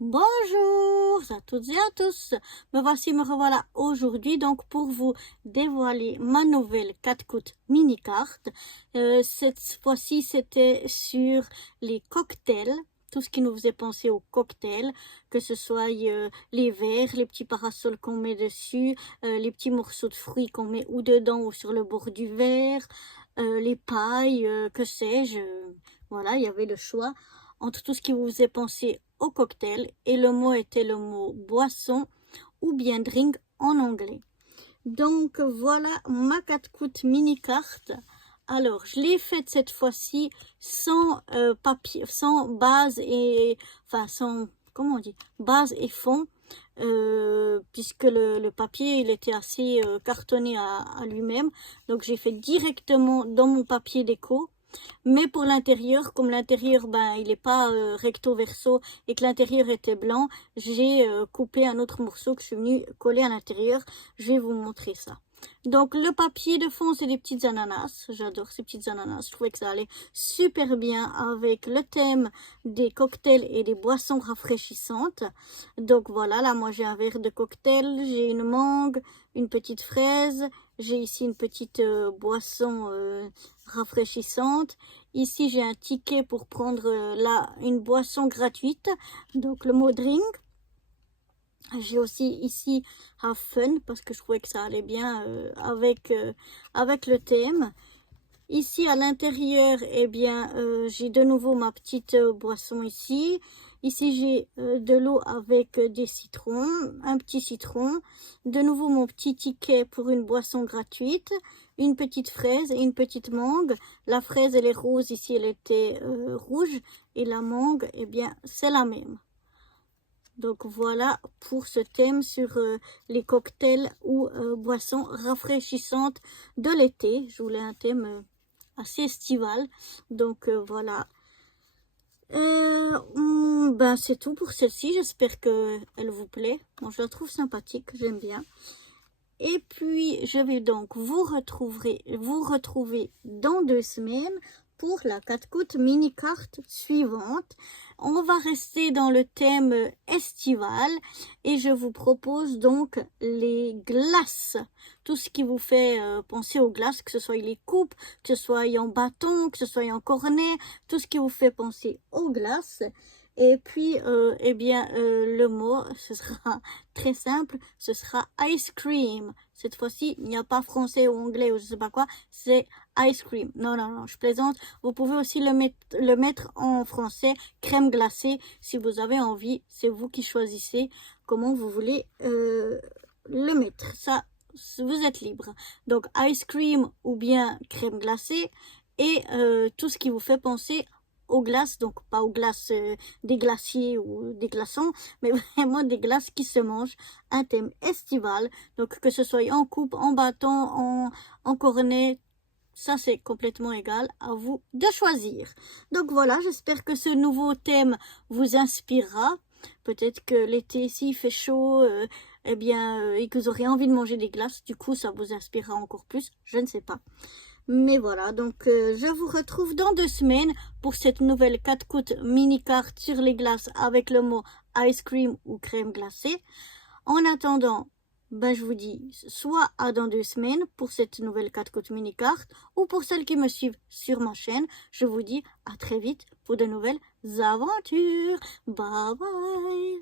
Bonjour à toutes et à tous. Me revoilà aujourd'hui donc pour vous dévoiler ma nouvelle 4 coups mini carte. Cette fois-ci c'était sur les cocktails. Tout ce qui nous faisait penser aux cocktails, que ce soit les verres, les petits parasols qu'on met dessus, les petits morceaux de fruits qu'on met ou dedans ou sur le bord du verre, les pailles, que sais-je. Voilà, il y avait le choix entre tout ce qui vous faisait penser au cocktail et le mot était le mot boisson ou bien drink en anglais. Donc voilà ma 4 coups mini carte. Alors je l'ai faite cette fois-ci sans papier, sans base et sans comment on dit base et fond. Puisque le papier il était assez cartonné à lui-même, donc j'ai fait directement dans mon papier déco. Mais pour l'intérieur, comme l'intérieur, il n'est pas recto verso et que l'intérieur était blanc, j'ai coupé un autre morceau que je suis venue coller à l'intérieur. Je vais vous montrer ça. Donc le papier de fond, c'est des petites ananas. J'adore ces petites ananas. Je trouvais que ça allait super bien avec le thème des cocktails et des boissons rafraîchissantes. Donc voilà, là moi j'ai un verre de cocktail, j'ai une mangue, une petite fraise, j'ai ici une petite boisson rafraîchissante. Ici j'ai un ticket pour prendre une boisson gratuite, donc le mot drink. J'ai aussi ici have fun parce que je trouvais que ça allait bien avec le thème. Ici à l'intérieur, j'ai de nouveau ma petite boisson ici. Ici j'ai de l'eau avec des citrons, un petit citron. De nouveau mon petit ticket pour une boisson gratuite. Une petite fraise et une petite mangue. La fraise elle est rose, ici elle était rouge. Et la mangue, c'est la même. Donc voilà pour ce thème sur les cocktails ou boissons rafraîchissantes de l'été. Je voulais un thème assez estival. Donc voilà. C'est tout pour celle-ci. J'espère qu'elle vous plaît. Bon, je la trouve sympathique, j'aime bien. Et puis, je vais donc vous retrouver dans 2 semaines pour la 4 coups mini carte suivante. On va rester dans le thème estival et je vous propose donc les glaces. Tout ce qui vous fait penser aux glaces, que ce soit les coupes, que ce soit en bâton, que ce soit en cornet, tout ce qui vous fait penser aux glaces. Et puis, le mot, ce sera très simple, ce sera ice cream. Cette fois-ci, il n'y a pas français ou anglais ou je sais pas quoi, c'est ice cream. Non, non, non, je plaisante. Vous pouvez aussi le mettre en français, crème glacée, si vous avez envie. C'est vous qui choisissez comment vous voulez le mettre. Ça, vous êtes libre. Donc, ice cream ou bien crème glacée et tout ce qui vous fait penser aux glaces, donc pas aux glaces des glaciers ou des glaçons, mais vraiment des glaces qui se mangent, un thème estival, donc que ce soit en coupe, en bâton, en cornet, ça c'est complètement égal, à vous de choisir. Donc voilà, j'espère que ce nouveau thème vous inspirera, peut-être que l'été s'il fait chaud, et que vous aurez envie de manger des glaces, du coup ça vous inspirera encore plus, je ne sais pas. Mais voilà, donc je vous retrouve dans 2 semaines pour cette nouvelle 4 coups mini carte sur les glaces avec le mot ice cream ou crème glacée. En attendant, je vous dis soit à dans 2 semaines pour cette nouvelle 4 coups mini carte ou pour celles qui me suivent sur ma chaîne, je vous dis à très vite pour de nouvelles aventures. Bye bye.